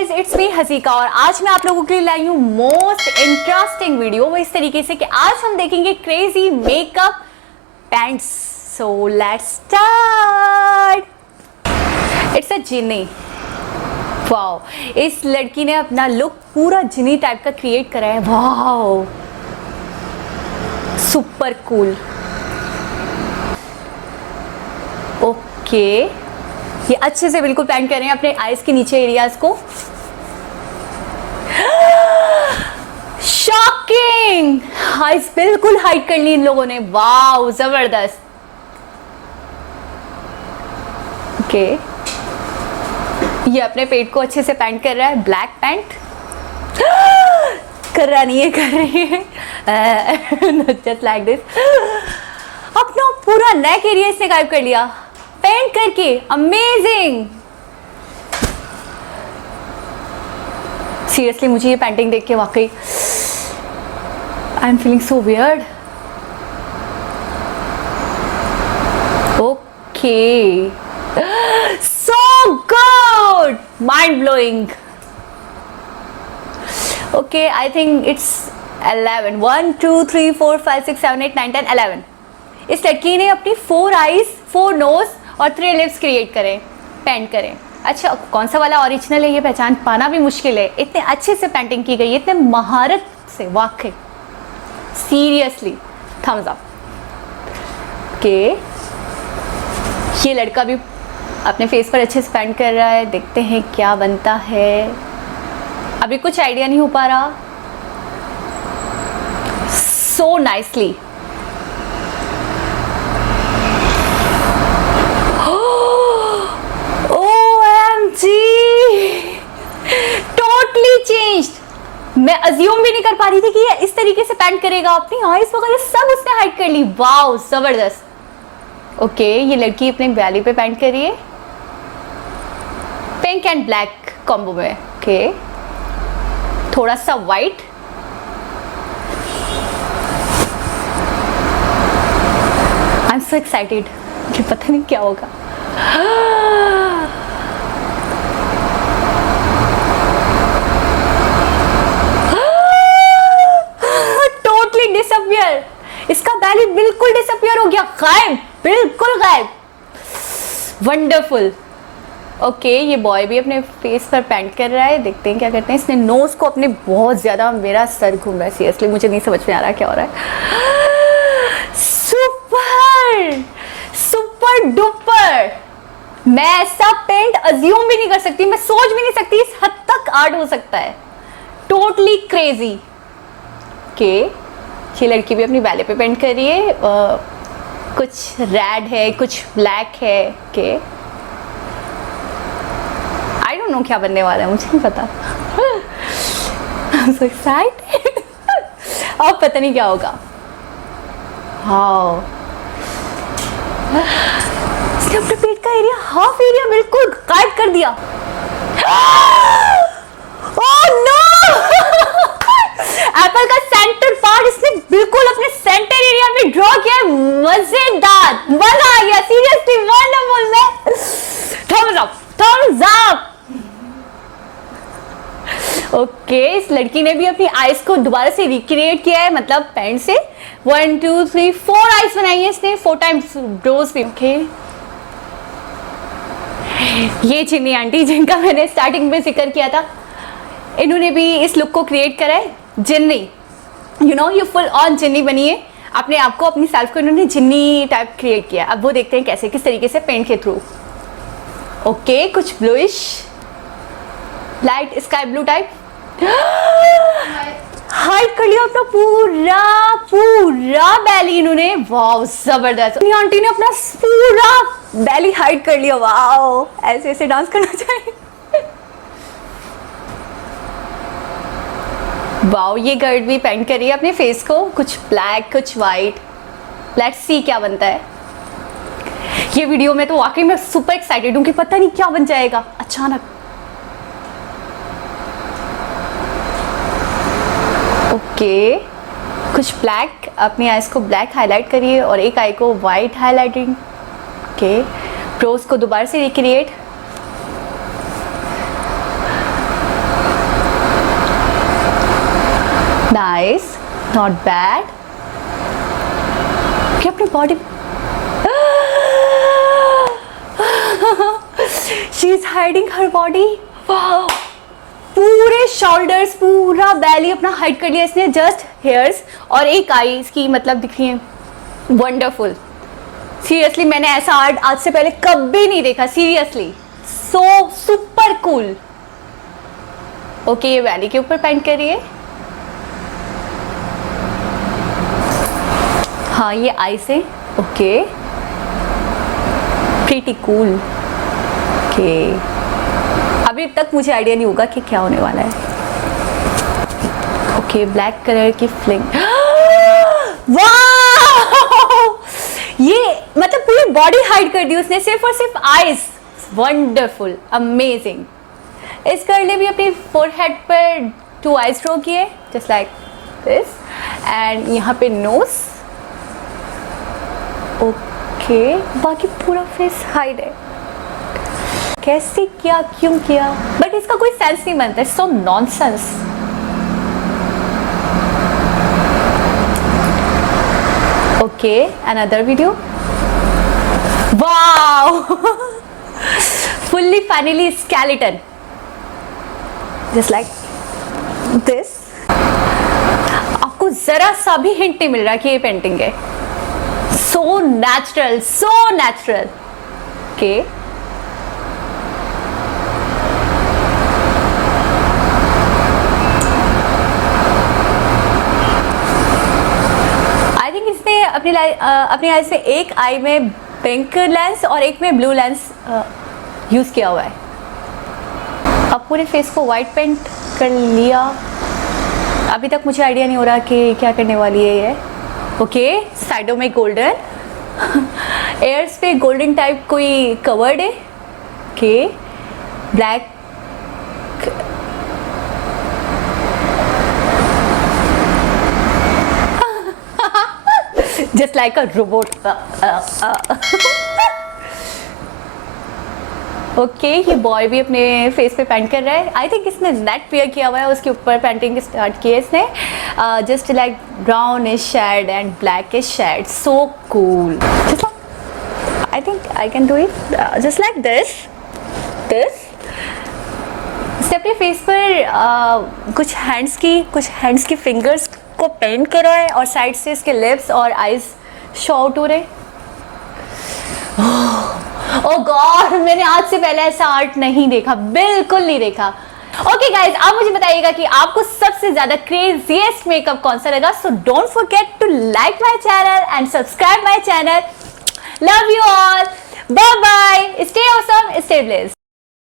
Guys, it's me हसीका और आज मैं आप लोगों के लिए लाई हूँ मोस्ट इंटरेस्टिंग वीडियो। वो इस तरीके से कि आज हम देखेंगे crazy makeup pants. So let's start. It's a genie. Wow, इस लड़की ने अपना लुक पूरा जिनी टाइप का क्रिएट करा है। Wow, super cool. ओके, ये अच्छे से बिल्कुल प्लान कर रहे हैं अपने आईज के नीचे एरियाज को। शॉकिंग, आईज बिल्कुल हाइड कर ली इन लोगों ने। वाओ, जबरदस्त। ओके, ये अपने पेट को अच्छे से पैंट कर रहा है। ब्लैक पैंट कर रहा नहीं है, कर रही है जस्ट लाइक दिस। अपना पूरा नेक एरिया इसने गायब कर लिया पेंट करके। अमेजिंग। सीरियसली मुझे ये पेंटिंग देख के वाकई I am feeling so weird. Okay, so good, mind blowing. Okay, I think it's 11 1 2 3 4 5 6 7 8 9 10 11। इस लड़की ने अपनी 4 आईज 4 नोज और 3 लिप्स क्रिएट करें, पेंट करें। अच्छा, कौन सा वाला ओरिजिनल है ये पहचान पाना भी मुश्किल है। इतने अच्छे से पेंटिंग की गई, इतने महारत से, वाकई सीरियसली थम्स अप। ओके, ये लड़का भी अपने फेस पर अच्छे से पेंट कर रहा है। देखते हैं क्या बनता है। अभी कुछ आइडिया नहीं हो पा रहा। So nicely. Totally changed. मैं अज्यूम भी नहीं कर पा रही थी कि ये इस तरीके से पेंट करेगा। अपनी आईज वगैरह सब उसने हाइड कर ली। वाओ, जबरदस्त। ओके, ये लड़की अपने बैली पे पेंट कर रही है पिंक एंड ब्लैक कॉम्बो में। ओके, थोड़ा सा white. I am so excited कि पता नहीं क्या होगा। डिसअपियर, इसका बैली बिल्कुल डिसअपियर हो गया, गायब, बिल्कुल गायब। वंडरफुल। ओके, ये बॉय भी अपने फेस पर पेंट कर रहा है। देखते हैं क्या करते हैं। इसने नोज को अपने बहुत ज्यादा, मेरा सर घूम रहा है सीरियसली, मुझे नहीं समझ में आ रहा क्या हो रहा है। Super super duper. मैं ऐसा पेंट अज्यूम भी नहीं कर सकती, मैं सोच भी नहीं सकती इस हद तक आर्ट हो सकता है। Totally crazy. ओके, ये लड़की भी अपनी बैले पे पेंट कर रही है। कुछ रेड है, कुछ ब्लैक है। के आई डोंट नो क्या बनने वाला है, मुझे नहीं पता। I'm so excited। अब पता नहीं क्या होगा। हाँ, इसने अपने पेट का एरिया, हाफ एरिया बिल्कुल गायब कर दिया। ओह नो, एप्पल का सेंटर पार्ट इसने बिल्कुल अपने सेंटर एरिया में ड्रॉ किया है। मजेदार, मजा आ गया seriously, wonderful. Thumbs up, thumbs up. Okay, इस लड़की ने भी अपनी आईज को दोबारा से रिक्रिएट किया है, मतलब पेंट से 1 2 3 4 आईज बनाई है इसने, 4 टाइम्स ब्रोज भी। ओके, ये चिन्नी आंटी जिनका मैंने स्टार्टिंग में जिक्र किया था, इन्होंने भी इस लुक को क्रिएट करा है। जिन्नी, यू नो, ये फुल ऑन जिन्नी बनी है। अपने आप को, अपनी सेल्फ को इन्होंने जिन्नी टाइप क्रिएट किया। अब वो देखते हैं कैसे, किस तरीके से पेंट के थ्रू। ओके, कुछ bluish, light sky blue type. Hide कर लिया अपना पूरा पूरा बैली इन्होंने। वाओ, जबरदस्त। आंटी ने अपना पूरा बैली हाइड कर लिया। वाओ, ऐसे ऐसे डांस करना चाहिए। वाओ, ये गर्ल भी पेंट कर रही है अपने फेस को, कुछ ब्लैक कुछ वाइट। लेट्स सी क्या बनता है। ये वीडियो में तो वाकई मैं सुपर एक्साइटेड हूँ कि पता नहीं क्या बन जाएगा अचानक। ओके, कुछ ब्लैक, अपनी आईज को ब्लैक हाईलाइट करिए और एक आई को वाइट हाईलाइटिंग। ओके, ब्रोज को दोबारा से रिक्रिएट। Not bad. क्या अपनी body she is hiding her body. पूरे शोल्डर्स, पूरा बैली अपना हाइड कर लिया इसने, जस्ट हेयर्स और एक आई इसकी मतलब दिख रही है। वंडरफुल, सीरियसली मैंने ऐसा आर्ट आज से पहले कभी नहीं देखा, seriously so super cool. Okay, ये वैली के ऊपर पेंट कर रही है। हाँ, ये आई से। Okay, pretty cool. ओके, अभी तक मुझे आइडिया नहीं होगा कि क्या होने वाला है। ओके, ब्लैक कलर की फ्लिंग। वाह, ये मतलब पूरी बॉडी हाइड कर दी उसने, सिर्फ और सिर्फ आईज। Wonderful, amazing. इस गर्ल ने भी अपनी फोरहेड पर 2 आईज ड्रॉ किए, जस्ट लाइक दिस, एंड यहाँ पे नोज। ओके, बाकी पूरा फेस हाइड है। कैसे किया, क्यों किया, बट इसका कोई सेंस नहीं बनता, so nonsense. Okay, another video. Wow, fully finally skeleton, just like this. आपको जरा सा भी हिंट नहीं मिल रहा कि ये पेंटिंग है। So natural, so natural. Okay, I think इसने अपनी आई से एक आई में पिंक लेंस और एक में ब्लू लेंस यूज किया हुआ है। अब पूरे फेस को वाइट पेंट कर लिया। अभी तक मुझे आइडिया नहीं हो रहा कि क्या करने वाली है ये। ओके, साइडों में गोल्डन, एयर्स पे गोल्डन टाइप कोई कवर्ड है। Okay, black, just like a robot. Okay, ये बॉय भी अपने फेस पे पेंट कर रहा है। आई थिंक इसने नेट पेयर किया हुआ है, उसके ऊपर पेंटिंग स्टार्ट की है इसने। Just like brown is shade and black is shade, so cool. I think I can do it just like this. इसने अपने फेस पर कुछ हैंड्स की फिंगर्स को पेंट करा है और साइड से इसके लिप्स और आईज शो आउट हो रहे। ओह गॉड, मैंने आज से पहले ऐसा आर्ट नहीं देखा, बिल्कुल नहीं देखा। ओके गाइज, आप मुझे बताइएगा कि आपको सबसे ज्यादा क्रेजीएस्ट मेकअप कौन सा लगा। So don't forget to like my channel and subscribe my channel. Love you all, bye bye, stay awesome, stay blessed.